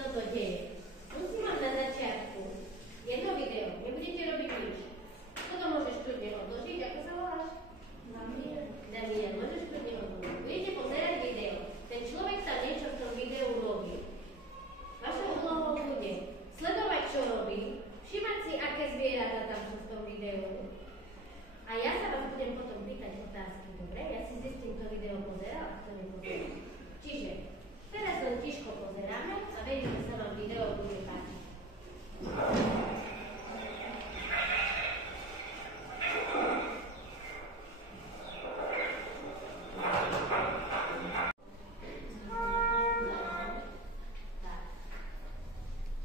toto deje. Musím mať na začiatku jedno video, nebudete robiť nič. Toto môžeš kľudne odložiť, ako sa voláš? Daniel, môžeš kľudne odložiť. Budete pozerať video. Ten človek tam niečo v tom videu robí. Vašou úlohou bude sledovať, čo robí, všimať si, aké zvieratá tam sú v tom videu. A ja sa vás budem potom pýtať otázky, dobre? Ja si zistím, kto video pozeral, kto nepozeral. Čiže teraz len tiško pozeráme a verím, že sa vám video bude páčiť.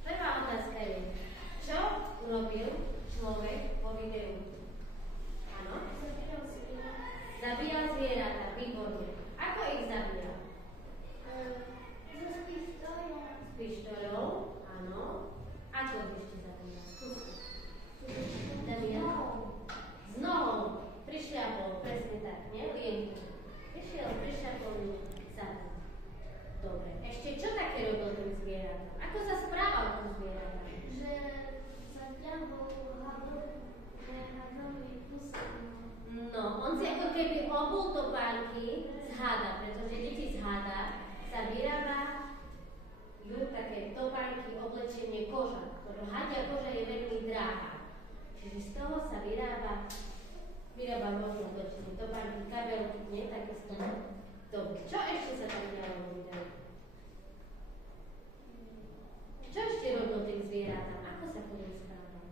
Prvá otázka je, čo urobil človek vo videu? Áno? Zabíjal zvieratá, výborne. Ako ich zabíjal? S pištoľou, áno. Ako ich ešte zabíjal? S nohou. Prišľapol, presne tak, nie? Lienku. Prišľapol ju za. Dobre. Ešte čo také robil ten zvieratá? Ako sa správal ten zvieratá? Že sa ťahol hadom pustil. No, on si ako keby obul topánky z hada, pretože deti z hada sa vyrába ju také topánky, oblečenie koža, lebo hadia koža je veľmi drahá. Čiže z toho sa vyrába možno oblečenie, topánky, kabelky, nie? Takisto. Dobre, čo ešte sa tam dialo v videu? Čo ešte robil tým zvieratám? Ako sa to správal?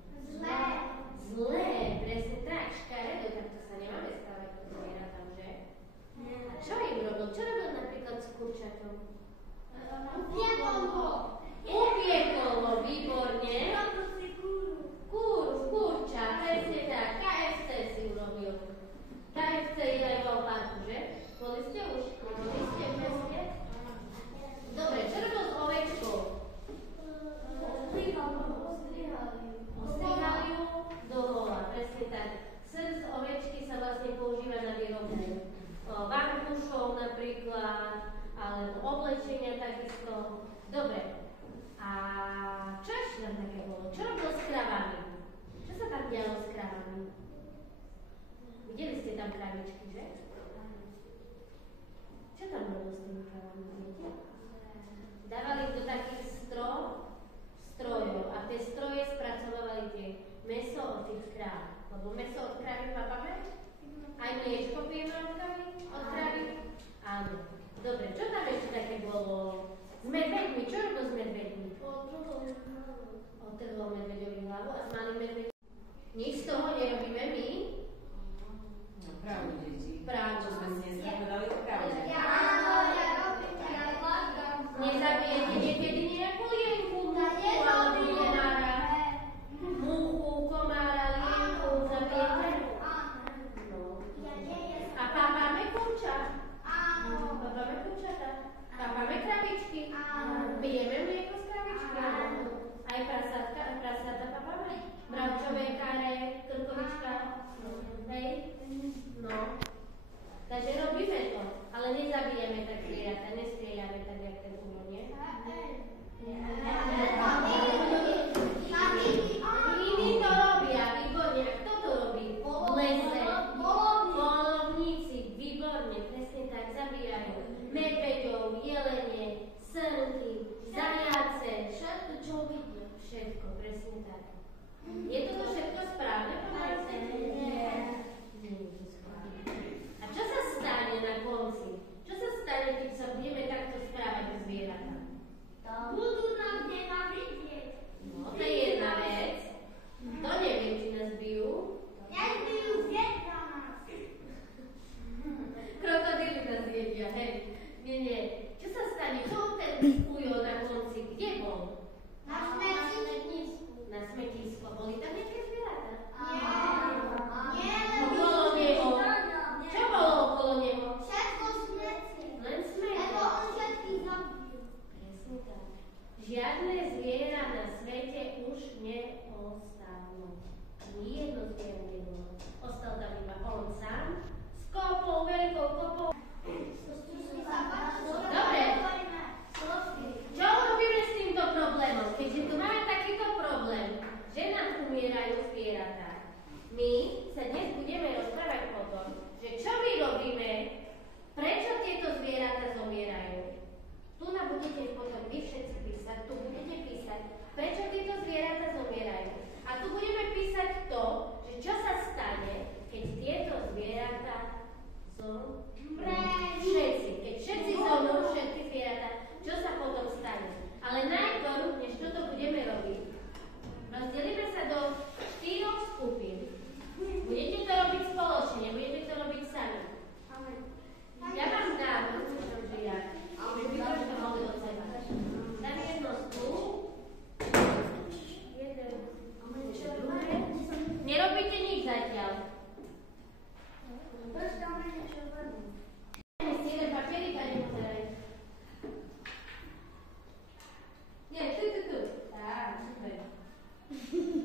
Zlé, presne tak, škaredo, takto sa nemáme správať k zvieratám, že? A čo im robil? Čo robil napríklad s kurčatom? Upiekol ho, výborne. Kurča, presne tak, KFC si urobil. KFC je aj vo parku, že? Boli ste už? Boli ste v meste? Dobre, čo robil s ovečkou? Ostrihali ju do hola, presne tak. Srst ovečky sa vlastne používa na výrobu vankúšov napríklad, alebo oblečenia takisto. Dobre. A čo ešte tam také bolo? Čo robil s kravami? Čo sa tam dialo s kravami? Videli ste tam kravičky, že? Čo tam robil s tými kravami? Viete? Dávali ich do takých strojov a tie stroje spracovávali tie mäso od tých kráv. Lebo mäso od krávy papame? Aj mliečko pijeme od krávy? Áno. Dobre, čo tam ešte také bolo? S medveďmi, čo robil s medveďmi? Otrhol medveďovi hlavu a s malým medveďom. Nič z toho nerobíme my? No, pravdu, deti. Pravdu. Čo sme si dnes povedali, pravdu. Nezabijete niekedy nejakú lienku, muchu alebo jenára? Muchu, komára, lienku, zabijete? No. A papáme kurča? Papáme kurčata? Papáme kravičky? Pijeme mlieko z kravičky? Aj prasata papáme? Bravčové kare, krkovička? Hej? No. Takže robíme to, ale nezabijeme tak zvieratá, nestrieľame tak, jak ten umor, nie? Iní to robia, výborne. A kto to robí? V lese. Polovníci, výborne, presne tak, zabíjajú. Medveďov, jelene, srnky, zajace. Všetko, čo vidia. Všetko, presne tak. Je toto všetko správne? Nie. A čo sa stane na konci? Čo sa stane, keď sa budeme takto správať k zvieratám? Budú nám nenávidieť. No, to je jedna vec. To neviem, či nás bijú. Nezbijú zjedra nás. Krokodíly nás jedia, hej. Nie. Čo sa stane? Čo ten ujo na konci? Kde bol? Na smetisku. Na smetisko. Boli tam nejaké zvieratá? Nie. Okolo neho. Čo bolo okolo neho? Všetko smeti. Len smeti. Lebo on všetkých zabil. Presne tak. Žiadne zviera na svete už neostalo. Ani jedno zviera nebolo. Ostal tam iba on sám s kopou, veľkou kopou. Dobre. Čo urobíme s týmto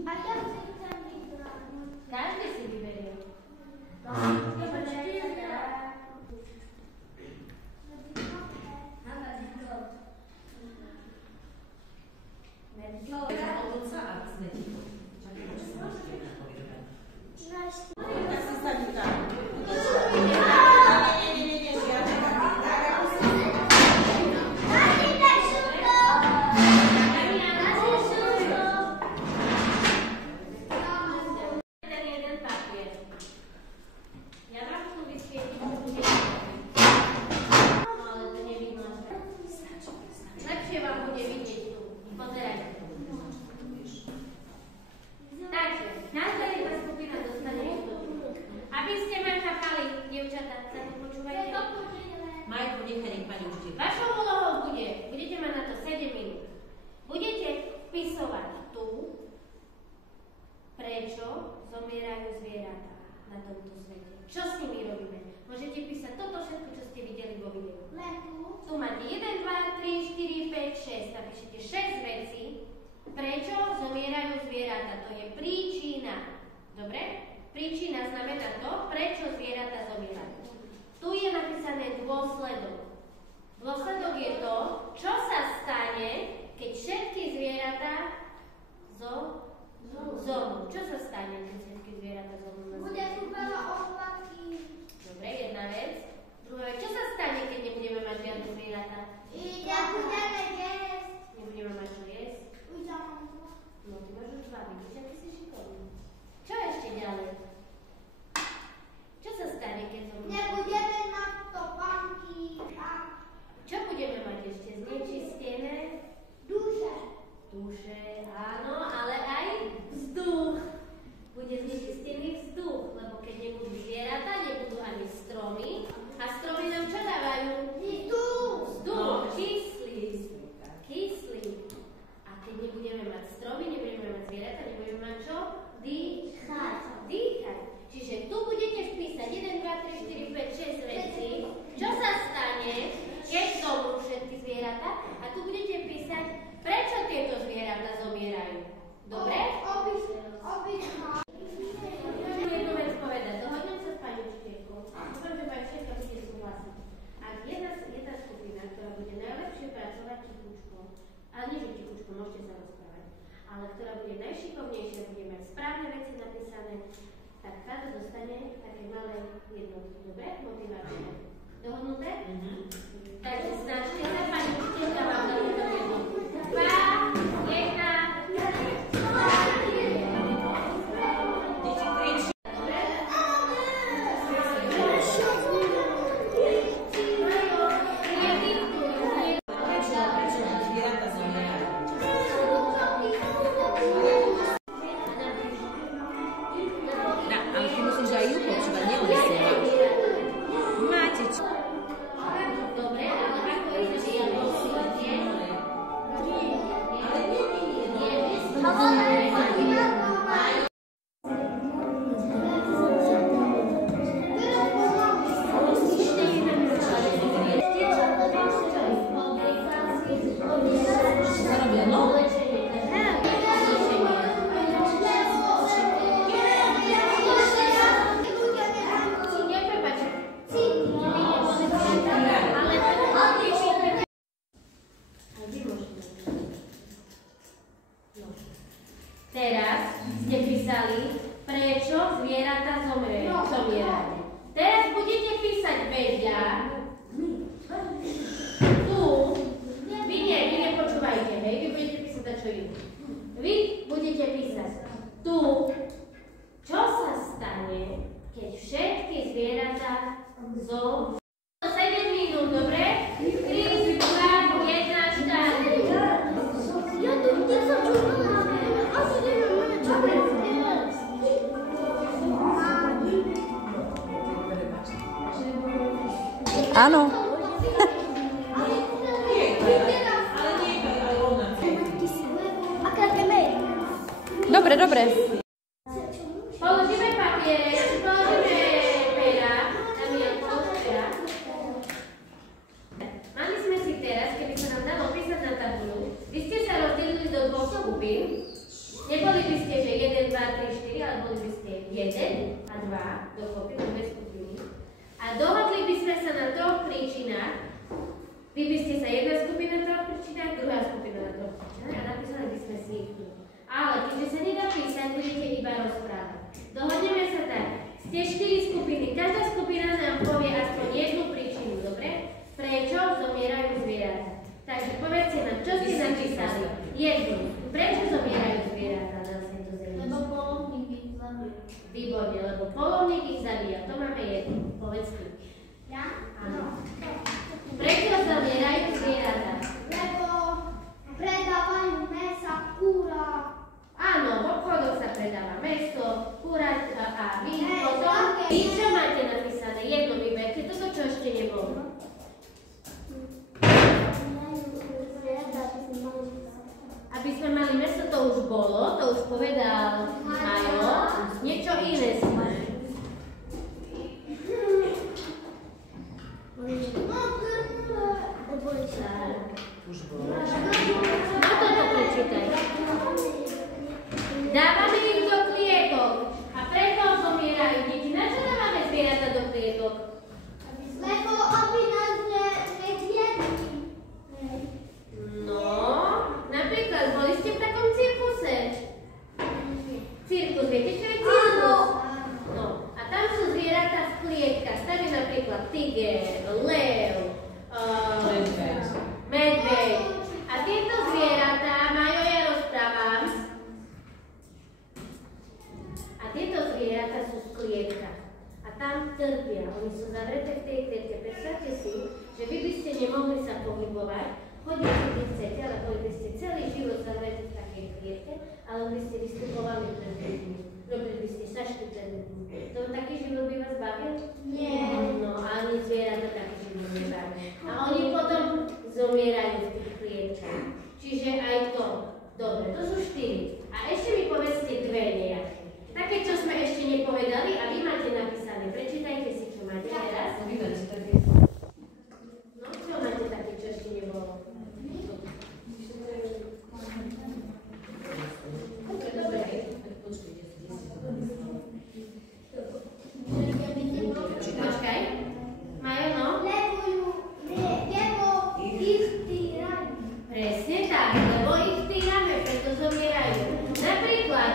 A ja si chcem vybrať. Každý si vyberie. Ovoca a cmetivo. Čakaj, čo sa máš jedna povedať? Tak si stani tam. Nie, žiadne tak ako si. Ten jeden papier. Ja vám tu vysvietím, čo bude. No ale to nevidno. Lepšie vám bude vidieť tu. Pozerajte. Takže, každá jedna skupina dostane jednu. Aby ste ma chápali, dievčatá, sa tu počúvajte. Majku, nech pani učiteľ. Vašou úlohou budete mať na to 7 minút. Budete vpisovať tu, prečo zomierajú zvieratá na tomto svete. Čo s nimi robíme? Môžete písať toto všetko, čo ste videli vo videu. Tu máte 1, 2, 3, 4, 5, 6. Napíšete 6 vecí. Prečo zomierajú zvieratá? To je príčina. Dobre? Príčina znamená to, prečo zvieratá zomierajú. Tu je napísané dôsledok. Dôsledok je to, čo sa stane, keď všetky zvieratá zomrú. Čo sa stane, keď všetky zvieratá zomrú? Bude tu veľa odpadky. Dobre, jedna vec. Druhá vec, čo sa stane, keď nebudeme mať žiadne zvieratá? Nebudeme jesť. Nebudeme mať čo jesť? Už ja mám to. No, ty máš už 2 vidíš, aký si šikovný. Čo ešte ďalej? Čo sa stane, keď zomrú? Nebudeme mať topánky a Čo budeme mať ešte? Znečistené? duše. Duše, áno, ale aj vzduch. Bude znečistený vzduch, lebo keď nebudú zvieratá, nebudú ani stromy. A stromy nám čo dávajú? Vzduch, kyslík. A keď nebudeme mať stromy, nebudeme mať zvieratá, nebudeme mať čo? Dýchať. Čiže tu budete vpísať 1, 2, 3, 4, 5, 6 vecí. Čo sa stane, keď zomrú všetky zvieratá? A tu budete písať, prečo tieto zvieratá zomierajú. Dobre? Chcem jednu vec povedať. Dohodnem sa s pani učiteľkou. Dúfam, že pani učiteľka bude súhlasiť. Ak jedna skupina, ktorá bude najlepšie pracovať tichučko, ale nie že tichučko, môžete sa rozprávať, ale ktorá bude najšikovnejšia, bude mať správne veci napísané, tak táto dostane také malé jednotky. Dobre? Motivácia. Dohodnuté? Takže snažte sa, pani učiteľka vám dá jednu jednotku. 2, 1. Teraz ste písali, prečo zvieratá zomierajú. Teraz budete písať vedľa. Tu. Vy nepočúvajte, hej, vy budete písať čo iné. Vy budete písať tu. Čo sa stane, keď všetky zvieratá zomrú? 7 minút, dobre? 3, 2, 1, štart. Ja tu som čúvala. Áno. Dobre, dobre. Položíme papiere, položíme pera. Damian, polož pera. Mali sme si teraz, keby sa nám dalo písať na tabuľu, vy ste sa rozdelili do 2 skupín. Neboli dokopy, dve skupiny. A dohodli by sme sa na 3 príčinách. Vy by ste sa jedna skupina na 3 príčinách, druhá skupina na 3 príčinách a napísali by sme si ich tu. Ale keďže sa nedá písať, budete iba rozprávať. Dohodneme sa tak. Ste 4 skupiny. Každá skupina nám povie aspoň jednu príčinu, dobre? Prečo zomierajú zvieratá? Takže povedzte nám, čo ste napísali? Jednu. Prečo zomierajú zvieratá na tejto zemi? Lebo polovník ich zabíja. Výborne, lebo polovník ich zabíja. To máme jednu. Povedz ty. Ja? Áno. Prečo zomierajú zvieratá? Lebo predávajú mesa, kúra. Áno, v obchodoch sa predáva mäso, kurať a vy Ne, potom. také. Vy čo máte napísané? Jedno vyberte, toto čo ešte nebolo. Aby sme mali mäso, to už bolo, to už povedal Majo. Niečo iné sme. Už bolo. No toto prečítaj. Dávame ich do klietok a preto zomierajú deti. Na čo dávame zvieratá do klietok? Lebo aby nás nezjedli. No, napríklad, boli ste v takom cirkuse. Cirkus, viete, čo je cirkus? No, a tam sú zvieratá v klietkach. Tam je napríklad tiger, lev, medveď. A tieto zvieratá, Majo, ja rozprávam. A tieto zvieratá sú v klietkach. A tam trpia. Oni sú zavreté v tej klietke. Predstavte si, že vy by ste nemohli sa pohybovať. Chodili si, keď chcete, ale boli by ste celý život zavretí v takej klietke, ale by ste vystupovali pred ľuďmi. Robili by ste sašky pred ľuďmi. To taký život by vás bavil? Nie. No, ani zvieratá taký život nebavia. A oni potom zomierajú v tých klietkach. Čiže aj to. Dobre, to sú 4. A ešte mi povedzte 2 nejaké. Také, čo sme ešte nepovedali a vy máte napísané. Prečítajte si, čo máte teraz. No, čo máte také, čo ešte nebolo? Počkaj. Majo, no? Presne tak, lebo ich týrame, preto zomierajú. Napríklad,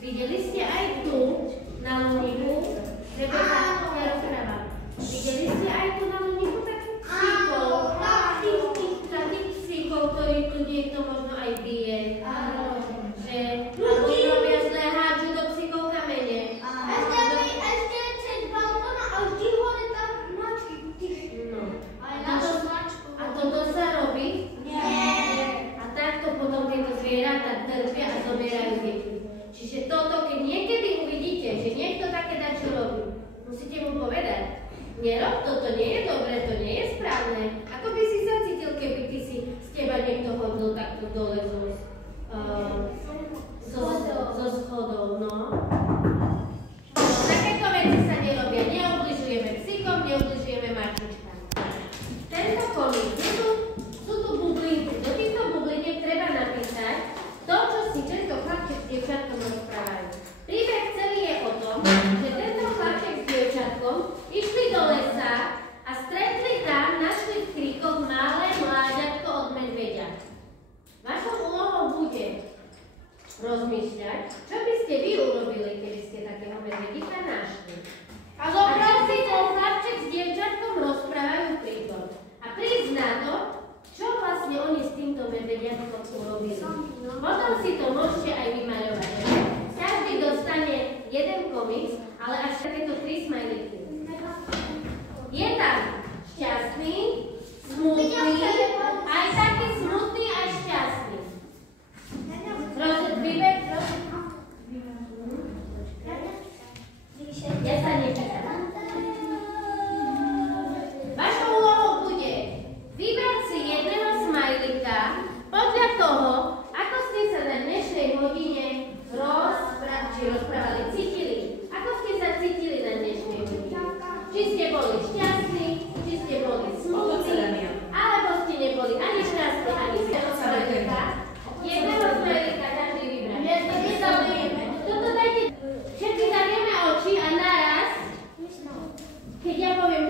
videli ste aj tu na Luniku, Rebeka, ja rozprávam. Videli ste aj tu na Luniku takých psíkov? Takých psíkov, ktorí tu niekto možno aj bije. Že alebo robia zlé, hádžu do psíkov kamene. No. A toto sa robí? A takto potom tieto zvieratá trpia a zomierajú deti. Čiže toto, keď niekedy uvidíte, že niekto také dačo robí, musíte mu povedať, nerob, toto nie je dobré, to nie je správne. Ako by si sa cítil, keby ty si z teba niekto hodil takto dole zo schodov, no? Takéto veci sa nerobia. Neubližujeme psíkom, neubližujeme mačičkám. Tento komik, sú tu bublinky. Do týchto bubliniek treba napísať to, čo si tento chlapček s dievčatkom rozprávajú. Príbeh celý je o tom, že tento chlapček s dievčatkom išli do lesa a stretli tam, našli v kríkoch malé mláďatko od medveďa. Vašou úlohou bude rozmýšľať, čo by ste vy urobili, keby ste takého medvedíka našli. A čo si ten chlapček s dievčatkom rozprávajú príbeh. A prísť na to, čo vlastne oni s týmto medvediatkom urobili. Potom si to môžete aj vymaľovať. Každý dostane jeden komiks, ale až takéto 3 smajliky. Je tam šťastný, smutný, aj taký smutný, aj šťastný. Výber, ja sa nepýtam. Vašou úlohou bude vybrať si jedného smajlika podľa toho, ako ste sa na dnešnej hodine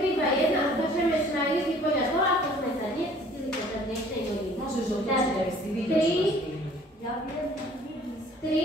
obidva jedna, ukážeme smajlíky podľa toho, ako sme sa dnes cítili počas dnešnej hodiny. Môžeš otočiť, aby si videl, čo Tri. rozpíliť. Tri,